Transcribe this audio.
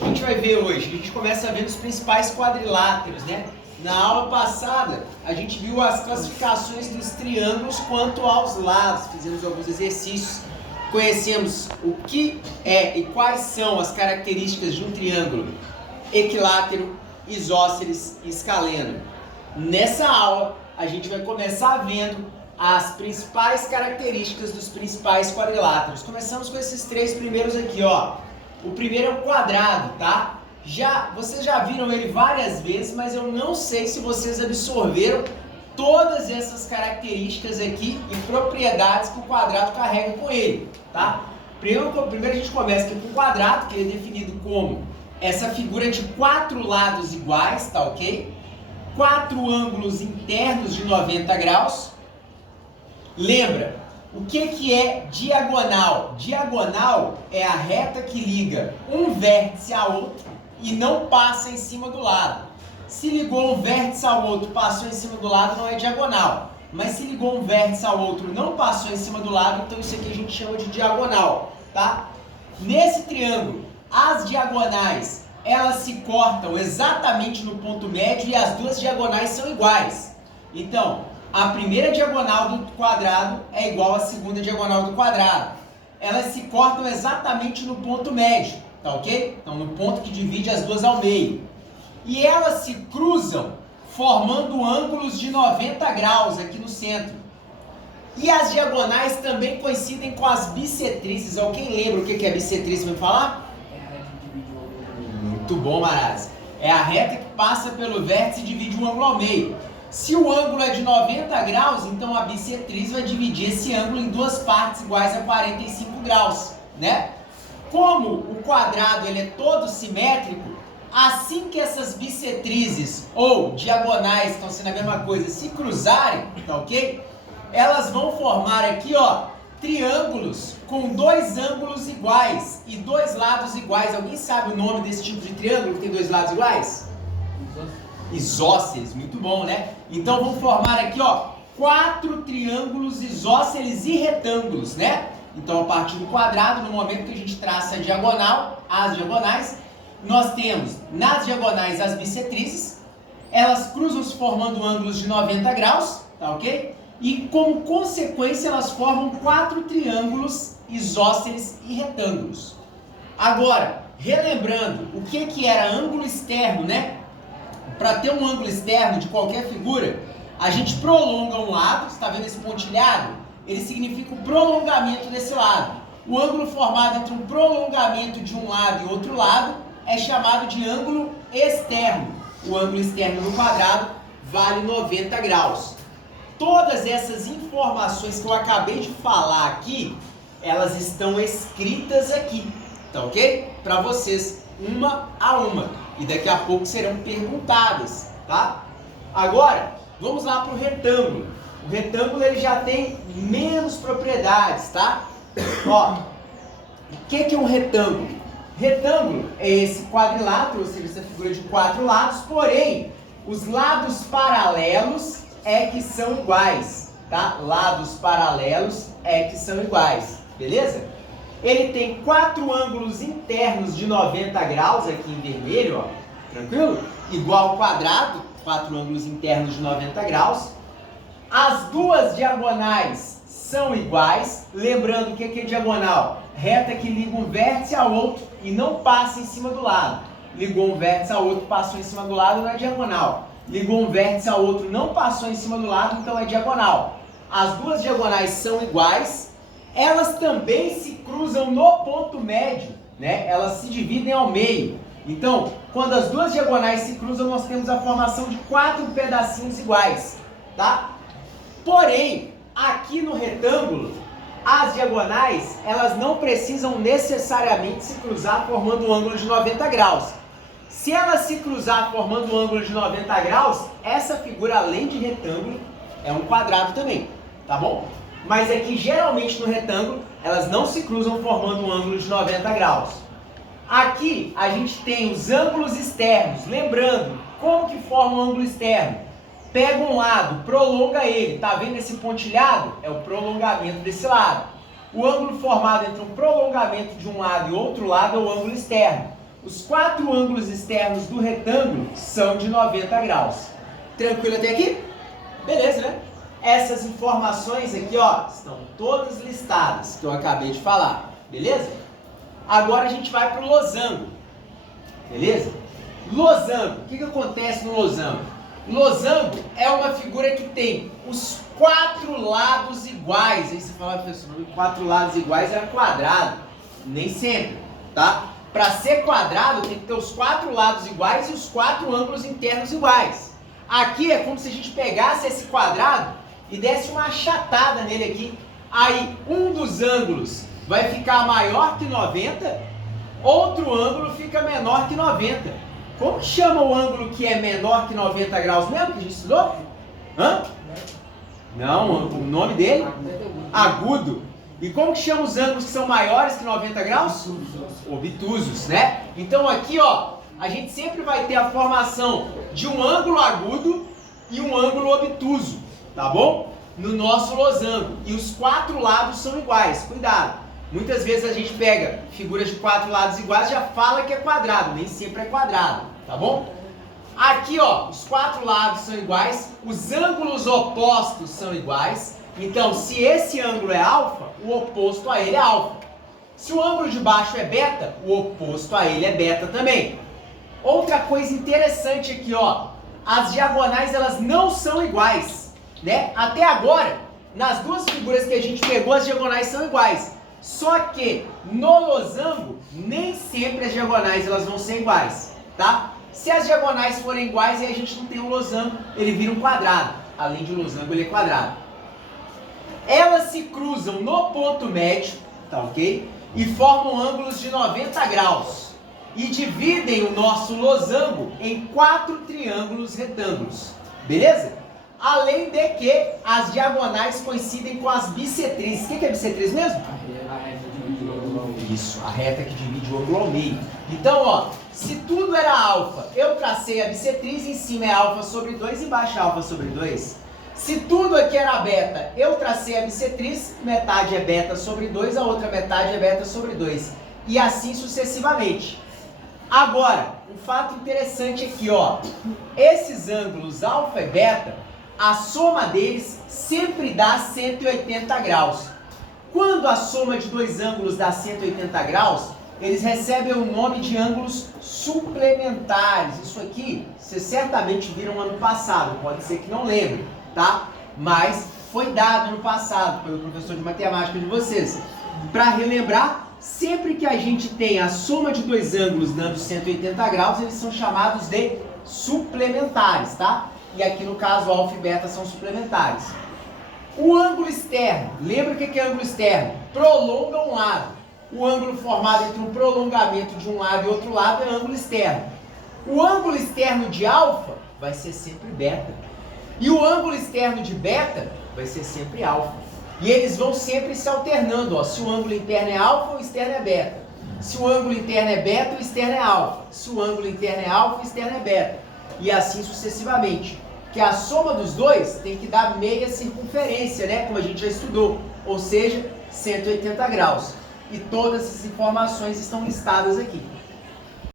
a gente vai ver hoje? A gente começa vendo os principais quadriláteros, né? Na aula passada, a gente viu as classificações dos triângulos quanto aos lados, fizemos alguns exercícios, conhecemos o que é e quais são as características de um triângulo equilátero, isósceles e escaleno. Nessa aula, a gente vai começar vendo as principais características dos principais quadriláteros. Começamos com esses três primeiros aqui, ó. O primeiro é o quadrado, tá? Vocês já viram ele várias vezes, mas eu não sei se vocês absorveram todas essas características aqui e propriedades que o quadrado carrega com ele, tá? Primeiro a gente começa aqui com o quadrado, que ele é definido como essa figura de quatro lados iguais, tá ok? Quatro ângulos internos de 90 graus. Lembra, o que é diagonal? Diagonal é a reta que liga um vértice a outro e não passa em cima do lado. Se ligou um vértice ao outro, passou em cima do lado, não é diagonal. Mas se ligou um vértice ao outro, não passou em cima do lado, então isso aqui a gente chama de diagonal, tá? Nesse triângulo, as diagonais, elas se cortam exatamente no ponto médio e as duas diagonais são iguais. Então, a primeira diagonal do quadrado é igual à segunda diagonal do quadrado. Elas se cortam exatamente no ponto médio, tá ok? Então, no ponto que divide as duas ao meio. E elas se cruzam formando ângulos de 90 graus aqui no centro. E as diagonais também coincidem com as bissetrizes. Alguém lembra o que é bissetriz? Vai falar? Muito bom, Maraz. É a reta que passa pelo vértice e divide um ângulo ao meio. Se o ângulo é de 90 graus, então a bissetriz vai dividir esse ângulo em duas partes iguais a 45 graus, né? Como o quadrado ele é todo simétrico, assim que essas bissetrizes ou diagonais, estão sendo a mesma coisa, se cruzarem, tá ok? Elas vão formar aqui, ó, triângulos com dois ângulos iguais e dois lados iguais. Alguém sabe o nome desse tipo de triângulo que tem dois lados iguais? Isósceles, muito bom, né? Então vamos formar aqui, ó, quatro triângulos isósceles e retângulos, né? Então a partir do quadrado, no momento que a gente traça a diagonal, as diagonais, nós temos nas diagonais as bissetrizes, elas cruzam-se formando ângulos de 90 graus, tá ok? E como consequência elas formam quatro triângulos isósceles e retângulos. Agora, relembrando, o que era ângulo externo, né? Para ter um ângulo externo de qualquer figura, a gente prolonga um lado, está vendo esse pontilhado? Ele significa o prolongamento desse lado. O ângulo formado entre um prolongamento de um lado e outro lado é chamado de ângulo externo. O ângulo externo no quadrado vale 90 graus. Todas essas informações que eu acabei de falar aqui, elas estão escritas aqui, tá ok? Para vocês, uma a uma. E daqui a pouco serão perguntadas, tá? Agora, vamos lá para o retângulo. O retângulo ele já tem menos propriedades, tá? Ó, o que é um retângulo? Retângulo é esse quadrilátero, ou seja, essa figura de quatro lados, porém, os lados paralelos é que são iguais, tá? Lados paralelos é que são iguais, beleza? Ele tem quatro ângulos internos de 90 graus, aqui em vermelho, ó, tranquilo? Igual ao quadrado, quatro ângulos internos de 90 graus. As duas diagonais são iguais, lembrando que aqui é diagonal, reta que liga um vértice ao outro e não passa em cima do lado. Ligou um vértice ao outro, passou em cima do lado, não é diagonal. Ligou um vértice ao outro, não passou em cima do lado, então é diagonal. As duas diagonais são iguais. Elas também se cruzam no ponto médio, né? Elas se dividem ao meio. Então, quando as duas diagonais se cruzam, nós temos a formação de quatro pedacinhos iguais, tá? Porém, aqui no retângulo, as diagonais, elas não precisam necessariamente se cruzar formando um ângulo de 90 graus. Se elas se cruzar formando um ângulo de 90 graus, essa figura, além de retângulo, é um quadrado também, tá bom? Mas é que geralmente no retângulo elas não se cruzam formando um ângulo de 90 graus. Aqui a gente tem os ângulos externos. Lembrando, como que forma um ângulo externo? Pega um lado, prolonga ele. Tá vendo esse pontilhado? É o prolongamento desse lado. O ângulo formado entre um prolongamento de um lado e outro lado é o ângulo externo. os 4 ângulos externos do retângulo são de 90 graus. Tranquilo até aqui? Beleza, né? Essas informações aqui, ó, estão todas listadas, que eu acabei de falar. Beleza? Agora a gente vai para o losango. Beleza? Losango. O que acontece no losango? Losango é uma figura que tem os 4 lados iguais. Aí você fala, professor, 4 lados iguais é quadrado. Nem sempre, tá? Para ser quadrado tem que ter os 4 lados iguais e os 4 ângulos internos iguais. Aqui é como se a gente pegasse esse quadrado e desse uma achatada nele aqui. Aí um dos ângulos vai ficar maior que 90, outro ângulo fica menor que 90. Como chama o ângulo que é menor que 90 graus mesmo, que a gente estudou? Hã? Não, o nome dele? Agudo. E como que chama os ângulos que são maiores que 90 graus? Obtusos, né? Então aqui, ó, a gente sempre vai ter a formação de um ângulo agudo e um ângulo obtuso, tá bom? No nosso losango. E os 4 lados são iguais, cuidado. Muitas vezes a gente pega figuras de 4 lados iguais e já fala que é quadrado, nem sempre é quadrado, tá bom? Aqui, ó, os 4 lados são iguais, os ângulos opostos são iguais. Então, se esse ângulo é alfa, o oposto a ele é alfa. Se o ângulo de baixo é beta, o oposto a ele é beta também. Outra coisa interessante aqui, ó, as diagonais elas não são iguais, né? Até agora, nas duas figuras que a gente pegou, as diagonais são iguais. Só que no losango, nem sempre as diagonais elas vão ser iguais, tá? Se as diagonais forem iguais, aí a gente não tem um losango, ele vira um quadrado. Além de losango, ele é quadrado. Elas se cruzam no ponto médio, tá ok? E formam ângulos de 90 graus. E dividem o nosso losango em 4 triângulos retângulos. Beleza? Além de que as diagonais coincidem com as bissetrizes. O que é bissetriz mesmo? A reta divide o ângulo ao meio. Isso, a reta que divide o ângulo ao meio. Então, ó, se tudo era alfa, eu tracei a bissetriz, em cima é alfa sobre 2 e embaixo é alfa sobre 2. Se tudo aqui era beta, eu tracei a bissetriz, metade é beta sobre 2, a outra metade é beta sobre 2. E assim sucessivamente. Agora, um fato interessante aqui, ó. Esses ângulos alfa e beta, a soma deles sempre dá 180 graus. Quando a soma de dois ângulos dá 180 graus, eles recebem o nome de ângulos suplementares. Isso aqui, vocês certamente viram ano passado, pode ser que não lembrem, tá? Mas foi dado no passado pelo professor de matemática de vocês. Para relembrar, sempre que a gente tem a soma de dois ângulos dando 180 graus, eles são chamados de suplementares, tá? E aqui no caso, alfa e beta são suplementares. O ângulo externo, lembra o que é ângulo externo? Prolonga um lado. O ângulo formado entre um prolongamento de um lado e outro lado é ângulo externo. O ângulo externo de alfa vai ser sempre beta. E o ângulo externo de beta vai ser sempre alfa. E eles vão sempre se alternando, ó. Se o ângulo interno é alfa, o externo é beta. Se o ângulo interno é beta, o externo é alfa. Se o ângulo interno é alfa, o externo é beta. E assim sucessivamente. Que a soma dos dois tem que dar meia circunferência, né? Como a gente já estudou. Ou seja, 180 graus. E todas essas informações estão listadas aqui.